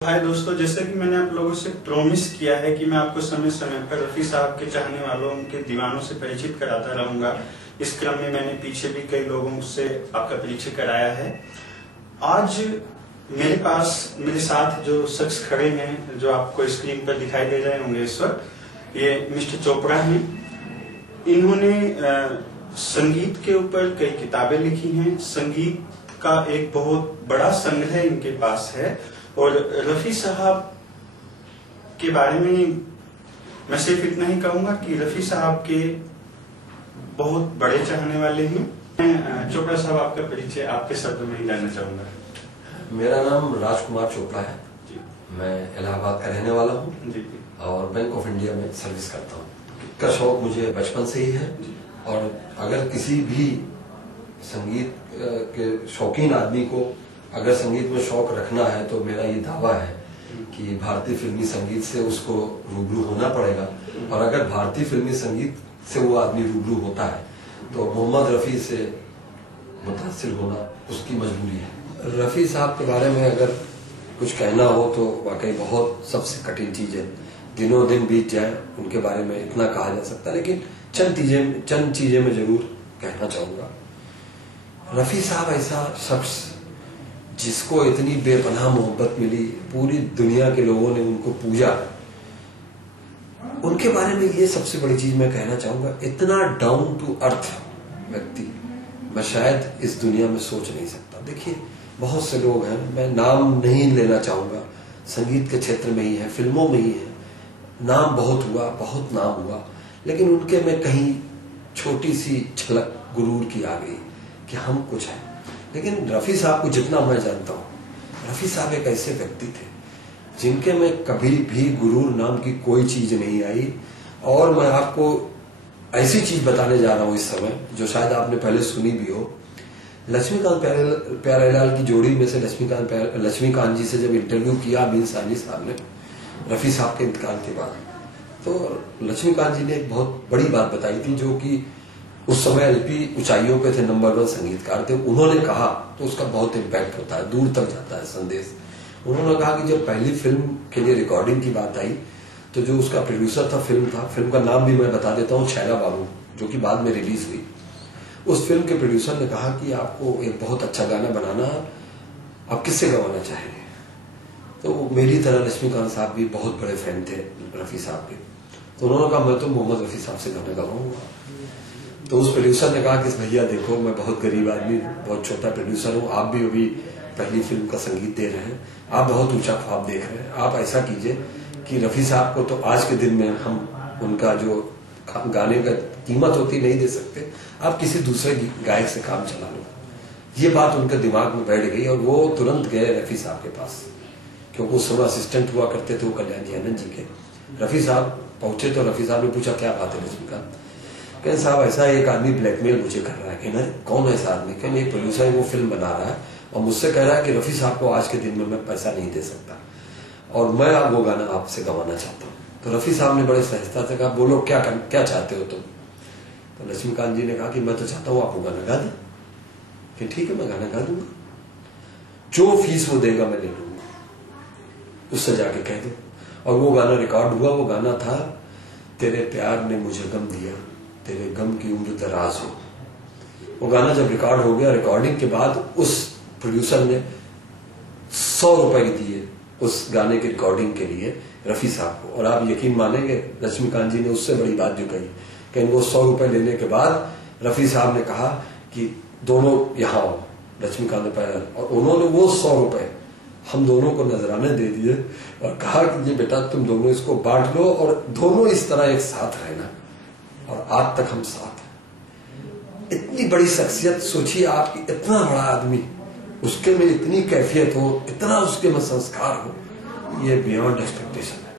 हाय दोस्तों, जैसे कि मैंने आप लोगों से प्रॉमिस किया है कि मैं आपको समय समय पर रफी साहब के चाहने वालों उनके दीवानों से परिचित कराता रहूंगा। इस क्रम में मैंने पीछे भी कई लोगों से आपका परिचय कराया है। आज मेरे साथ जो शख्स खड़े हैं, जो आपको स्क्रीन पर दिखाई दे रहे होंगे इस वक्त, ये मिस्टर चोपड़ा हैं। इन्होंने संगीत के ऊपर कई किताबें लिखी हैं। संगीत का एक बहुत बड़ा संग्रह इनके पास है और रफी साहब के बारे में मैं सिर्फ इतना ही कहूंगा कि रफी साहब के बहुत बड़े चाहने वाले हैं। मैं चोपड़ा साहब, आपका परिचय आपके शब्दों में ही जानना चाहूंगा। मेरा नाम राजकुमार चोपड़ा है जी। मैं इलाहाबाद का रहने वाला हूँ और बैंक ऑफ इंडिया में सर्विस करता हूँ। का शौक मुझे बचपन से ही है और अगर किसी भी संगीत के शौकीन आदमी को अगर संगीत में शौक रखना है तो मेरा ये दावा है कि भारतीय फिल्मी संगीत से उसको रूबरू होना पड़ेगा। और अगर भारतीय फिल्मी संगीत से वो आदमी रूबरू होता है तो मोहम्मद रफी से मुतासिर होना उसकी मजबूरी है। रफी साहब के बारे में अगर कुछ कहना हो तो वाकई बहुत सबसे कठिन चीज है। दिनों दिन बीत जाए उनके बारे में इतना कहा जा सकता है, लेकिन चंद चीजें मैं जरूर कहना चाहूंगा। रफी साहब ऐसा शख्स जिसको इतनी बेपनाह मोहब्बत मिली, पूरी दुनिया के लोगों ने उनको पूजा, उनके बारे में ये सबसे बड़ी चीज मैं कहना चाहूंगा। इतना डाउन टू अर्थ व्यक्ति मैं शायद इस दुनिया में सोच नहीं सकता। देखिए, बहुत से लोग हैं, मैं नाम नहीं लेना चाहूंगा, संगीत के क्षेत्र में ही है, फिल्मों में ही है, नाम बहुत नाम हुआ, लेकिन उनके में कहीं छोटी सी झलक गुरूर की आ गई कि हम कुछ है। लेकिन रफी साहब को जितना मैं जानता हूँ, रफी साहब एक ऐसे व्यक्ति थे जिनके में कभी भी गुरूर नाम की कोई चीज नहीं आई। और मैं आपको ऐसी चीज बताने जा रहा हूँ इस समय जो शायद आपने पहले सुनी भी हो। लक्ष्मीकांत प्यारेलाल की जोड़ी में से लक्ष्मीकांत जी से जब इंटरव्यू किया बीन सानी साहब ने रफी साहब के इंतकाल के बाद, तो लक्ष्मीकांत जी ने एक बहुत बड़ी बात बताई थी, जो कि उस समय एलपी ऊंचाइयों पे थे, नंबर 1 संगीतकार थे। उन्होंने कहा तो उसका बहुत इम्पैक्ट होता है, दूर तक जाता है संदेश। उन्होंने कहा कि जब पहली फिल्म के लिए रिकॉर्डिंग की बात आई तो जो उसका प्रोड्यूसर था, फिल्म का नाम भी मैं बता देता हूँ, छैला बाबू, जो कि बाद में रिलीज हुई। उस फिल्म के प्रोड्यूसर ने कहा कि आपको एक बहुत अच्छा गाना बनाना, आप किससे गवाना चाहेंगे? तो मेरी तरह लक्ष्मीकांत साहब भी बहुत बड़े फैन थे रफी साहब के, तो उन्होंने कहा मैं तो मोहम्मद रफी साहब से गाना गवाऊंगा। तो उस प्रोड्यूसर ने कहा कि भैया देखो, मैं बहुत गरीब आदमी, बहुत छोटा प्रोड्यूसर हूँ, आप भी अभी पहली फिल्म का संगीत दे रहे हैं, आप बहुत ऊंचा ख्वाब देख रहे हैं, आप ऐसा कीजिए कि रफी साहब को तो आज के दिन में हम उनका जो गाने का कीमत होती नहीं दे सकते, आप किसी दूसरे गायक से काम चला लो। ये बात उनके दिमाग में बैठ गई और वो तुरंत गए रफी साहब के पास, क्योंकि उस समय असिस्टेंट हुआ करते थे वो कल्याण जी आनंद जी के। रफी साहब पहुंचे तो रफी साहब ने पूछा क्या बात है लक्ष्मीकांत? कहते साहब ऐसा एक आदमी ब्लैकमेल मुझे कर रहा है। कहना कौन ऐसा आदमी? कहने एक प्रोड्यूसर है, वो फिल्म बना रहा है और मुझसे कह रहा है कि रफी साहब को आज के दिन में मैं पैसा नहीं दे सकता और मैं वो गाना आपसे गवाना चाहता हूँ। तो रफी साहब ने बड़े सहजता से कहा बोलो क्या चाहते हो तुम? तो लक्ष्मीकांत जी ने कहा कि मैं तो चाहता हूँ आप वो गाना गा दें। कि ठीक है, मैं गाना गा दूंगा, जो फीस वो देगा मैं ले लूंगा, उससे जाके कह दो। और वो गाना रिकॉर्ड हुआ। वो गाना था तेरे प्यार ने मुझे गम दिया, तेरे गम की उम्र दराज हो। वो गाना जब रिकॉर्ड हो गया, रिकॉर्डिंग के बाद उस प्रोड्यूसर ने 100 रुपए दिए उस गाने की रिकॉर्डिंग के लिए रफी साहब को। और आप यकीन मानेंगे, लक्ष्मीकांत जी ने उससे बड़ी बात जो कही कि वो 100 रुपए लेने के बाद रफी साहब ने कहा कि दोनों यहाँ आओ, लक्ष्मीकांत ने पाया, और उन्होंने वो 100 रुपए हम दोनों को नजराने दे दिए और कहा कि ये बेटा तुम दोनों इसको बांट लो और दोनों इस तरह एक साथ रहना। और आज तक हम साथ हैं। इतनी बड़ी शख्सियत, सोचिए आप, इतना बड़ा आदमी, उसके में इतनी कैफियत हो, इतना उसके में संस्कार हो, ये बियॉन्ड एक्सपेक्टेशन है।